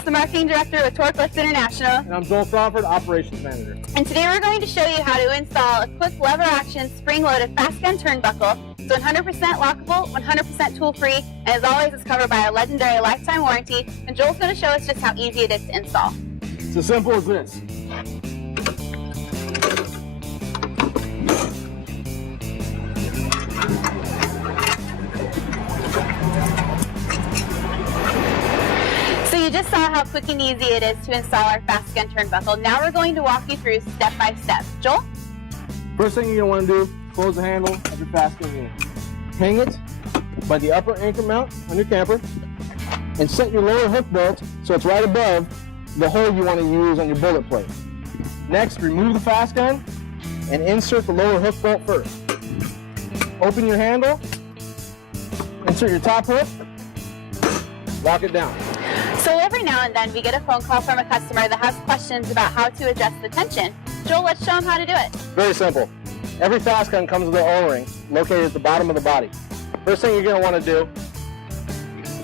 Chris, the Marketing Director with Torklift International. And I'm Joel Crawford, Operations Manager. And today we're going to show you how to install a quick lever-action, spring-loaded FastGun turnbuckle. It's 100% lockable, 100% tool-free, and as always, it's covered by a legendary lifetime warranty. And Joel's going to show us just how easy it is to install. It's as simple as this. So you just saw how quick and easy it is to install our FastGun turnbuckle. Now we're going to walk you through step by step. Joel? First thing you're going to want to do, close the handle of your FastGun unit. Hang it by the upper anchor mount on your camper and set your lower hook bolt so it's right above the hole you want to use on your bullet plate. Next, remove the FastGun and insert the lower hook bolt first. Open your handle, insert your top hook, lock it down. So every now and then we get a phone call from a customer that has questions about how to adjust the tension. Joel, let's show them how to do it. Very simple. Every FastGun comes with an O-ring located at the bottom of the body. First thing you're going to want to do,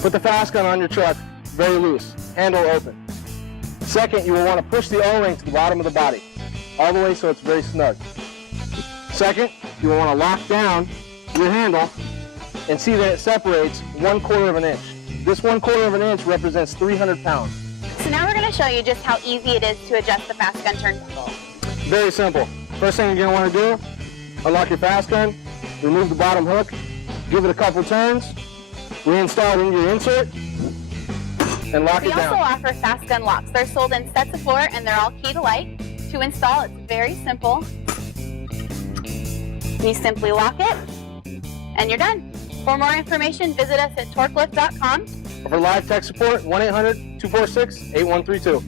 put the FastGun on your truck very loose, handle open. Second, you will want to push the O-ring to the bottom of the body, all the way so it's very snug. Second, you will want to lock down your handle and see that it separates 1/4 of an inch. This 1/4 of an inch represents 300 pounds. So now we're going to show you just how easy it is to adjust the FastGun turnbuckle. Very simple. First thing you're going to want to do, unlock your FastGun, remove the bottom hook, give it a couple turns, reinstall it into your insert, and lock it down. We also offer FastGun locks. They're sold in sets of 4 and they're all key to light. To install, it's very simple. You simply lock it and you're done. For more information, visit us at torklift.com. For live tech support, 1-800-246-8132.